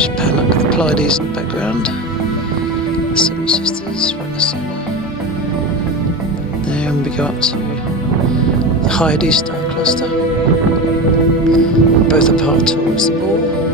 Just pan up with the Pleiades in the background. The Solar Sisters right in the centre. Then we go up to the Hyades star cluster. Both are part towards the ball.